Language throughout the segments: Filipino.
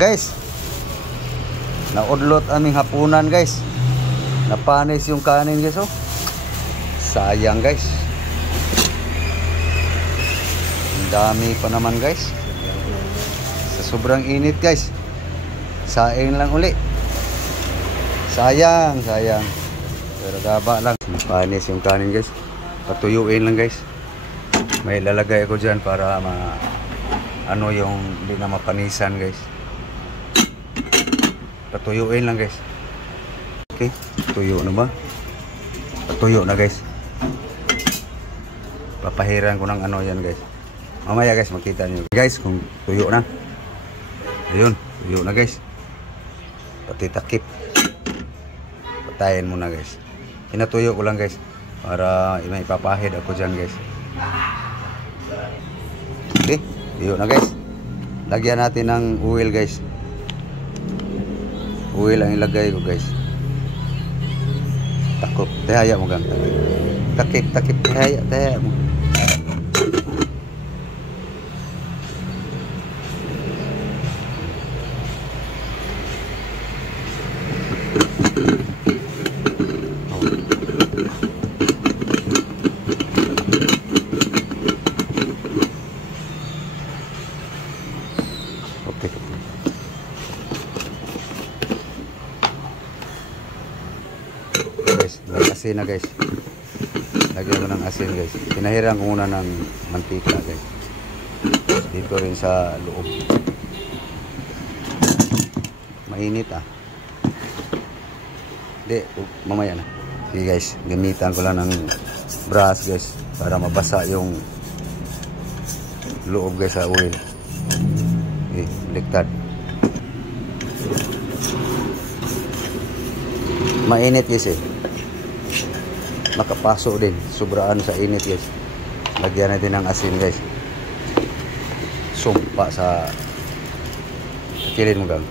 Guys, naudlot aming hapunan guys. Napanis yung kanin guys oh. Sayang guys. Ang dami pa naman guys. Sa sobrang init guys. Saing lang uli. Sayang. Pero gaba lang. Napanis yung kanin guys. Patuyuin lang guys. May lalagay ako dyan para ano yung hindi na mapanisan guys. Patuyuin lang guys. Okay, tuyo na ba? Patuyo na guys. Papahiran ko ng ano yan guys. Mamaya guys makita nyo guys kung tuyo na. Ayun, tuyo na guys. Pati takip. Patayin muna guys. Pinatuyo ko lang guys para may papahid ako dyan guys. Okay, tuyo na guys. Lagyan natin ng oil guys. Oil ang ilagay ko guys. Takop, tehaya mo gang. Takip, tehaya mo. Okay. Guys, may asin na guys. Lagyan ko ng asin guys. Pinahiran ko muna ng mantika guys. Dito rin sa loob. Mainit ah. Hindi, mamaya na. Okay guys, gamitan ko lang ng brush guys para mabasa yung loob guys sa oil. Okay, baliktad. Mainit guys eh. Makapaso din. Sobraan sa init guys. Lagyan natin ng asin guys. Sumpa sa kilid mo gang.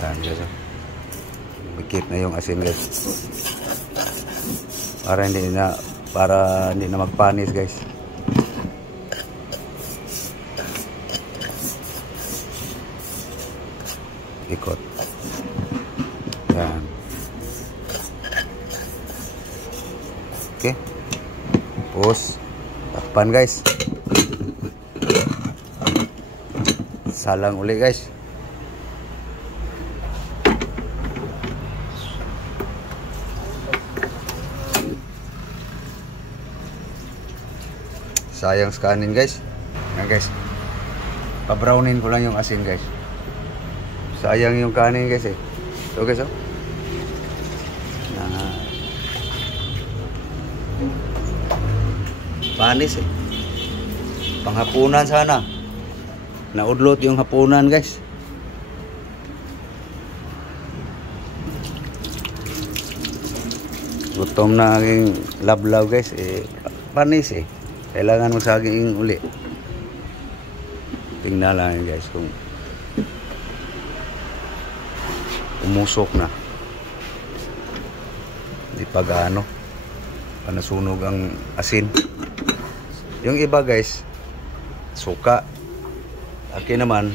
Ayan guys. Bikit na yung asin guys. Para hindi na magpanis guys. Ikot. Yan. Okay. Tapos takpan guys. Salang uli guys. Sayang sa kanin guys. Yan guys. Pa-brownin ko lang yung asin guys. Sayang yung kanin guys eh. So guys oh. Panis eh. Panghapunan sana. Naudlot yung hapunan guys. Gutom na aking lablaw guys eh. Panis eh. Kailangan mo saging uli. Tingnan lang guys kung umusok na. Hindi pa gaano. Panasunog ang asin. Yung iba guys, suka. Akin naman,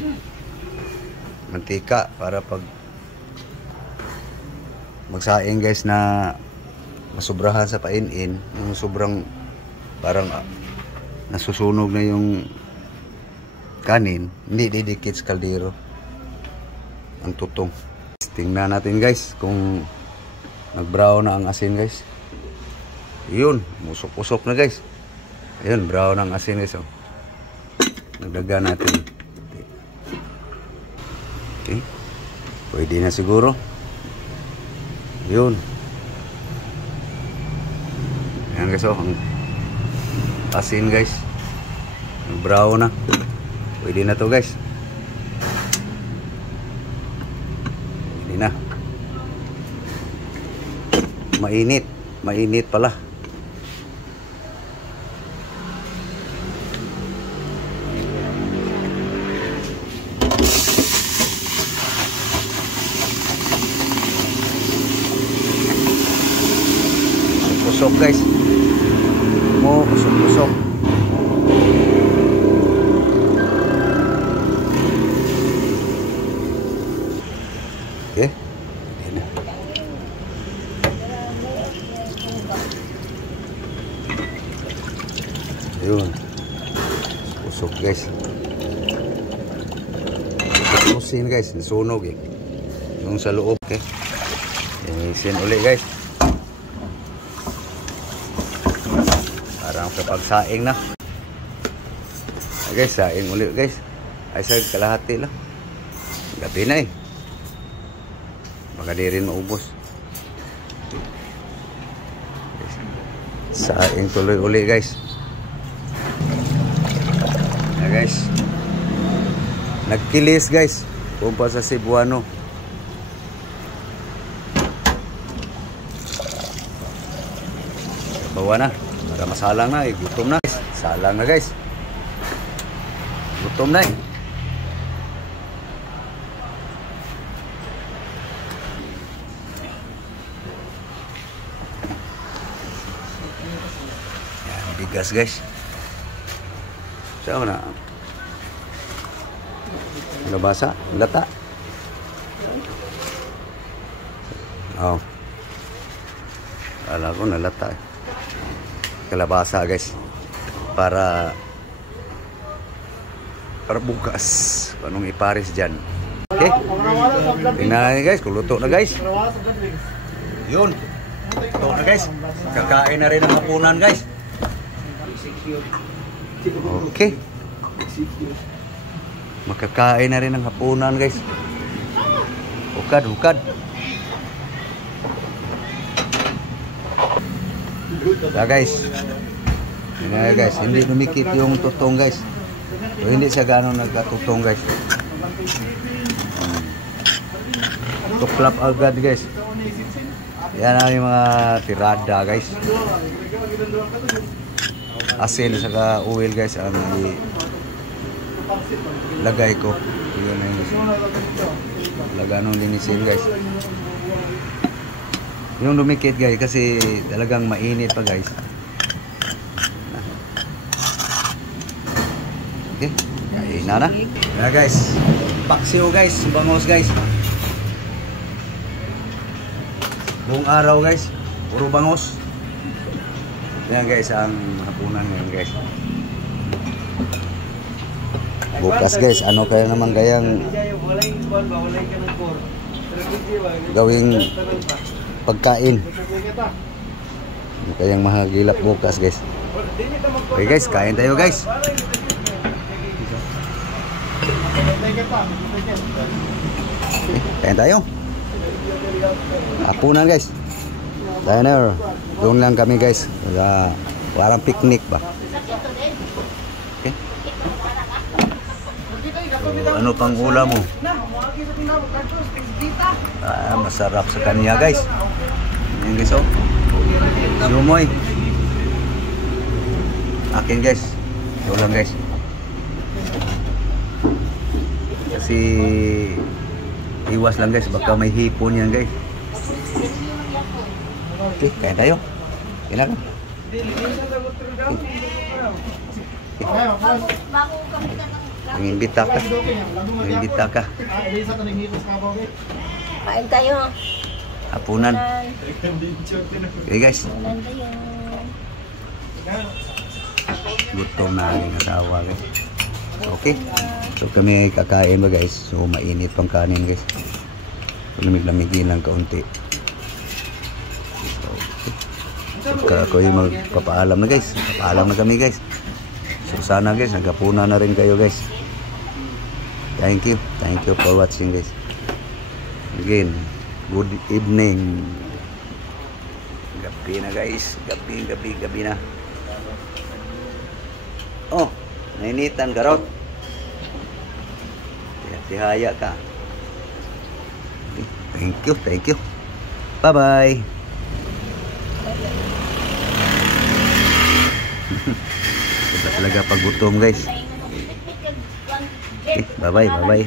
mantika para pag magsaing guys na masubrahan sa painin, yung sobrang parang nasusunog na yung kanin, hindi didikit sa kaldero ang tutong. Tingnan natin guys kung nag-brown na ang asin guys. Yun, usok-usok na guys. Ayun, brown ang asin guys oh. Nagdagan natin. Okay. Pwede na siguro. Yun. Ayan guys oh, ang asin guys. Brown na. Pwede na to guys. Pwede na. Mainit. Mainit pala. Usok guys. Usok-usok. guys. Pusin guys, nasunog eh. Yung sa loob, okay. Linisin ulit guys. Parang kapag saing na. Guys, saing ulit guys. Ay sa kalahati lang. Gabi na eh. Baka di rin maubos. Saing tuloy ulit guys. Guys, nagkilis guys kumpa sa Cebuano. Bawa na para masalang na eh. Gutom na guys. Salang na guys. Gutom na eh. Yan, bigas guys. Saan na? Nabasa? Lata? Oh. Kala ko nalata eh. Kalabasa guys. Para bukas. Anong ipares dyan. Okay? Tingnan natin guys. Kung luto na guys. Yun. Luto na guys. Kakain na rin ang hapunan guys. Okay. Makakain na rin ang hapunan guys. Hukad. So guys. Yan guys, hindi dumikit yung tutong guys. O hindi siya gano'ng nagkatutong guys. Tuklap agad guys. Yan ang yung mga tirada guys. Asin sa oil guys ang lagay ko. Yun na yun. Laganong linisin guys. Yung lumikit guys kasi talagang mainit pa guys. Okay, kain na. Yeah guys, paksiw guys, bangos guys. Buong araw guys, puro bangos. Yan guys ang hapunan ngayon guys. Bukas guys, ano kaya naman kayang gawing pagkain? Ano kayang mahagilap bukas guys? Okay guys, kain tayo guys. Kain tayo. Hapunan guys. Diner. Doon lang kami guys. Parang picnic ba? Okay. So, ano pang ulam mo? Masarap sa kanya guys. Yan guys oh. Sumoy. Akin guys. Ito lang guys. Kasi iwas lang guys. Baka may hipon yan guys. Okay, kaya tayo. Kaya na. Nangimbita ka. Nangimbita ka. Kain tayo. Hapunan. Okay guys. Gutom na aking asawa guys. Okay. So kami kakain ba guys. So mainit pang kanin guys. Lamig-lamigin lang kaunti. So ako yung magpapaalam na guys. Papaalam na kami guys. So sana guys, nagkapunan na rin kayo guys. Thank you. Thank you for watching guys. Again, good evening. Gabi na guys. Gabi na. Oh, nainitan ka raw. Tihaya ka. Okay. Thank you. Bye-bye. Iba talaga pag gutom guys. Okay, bye-bye.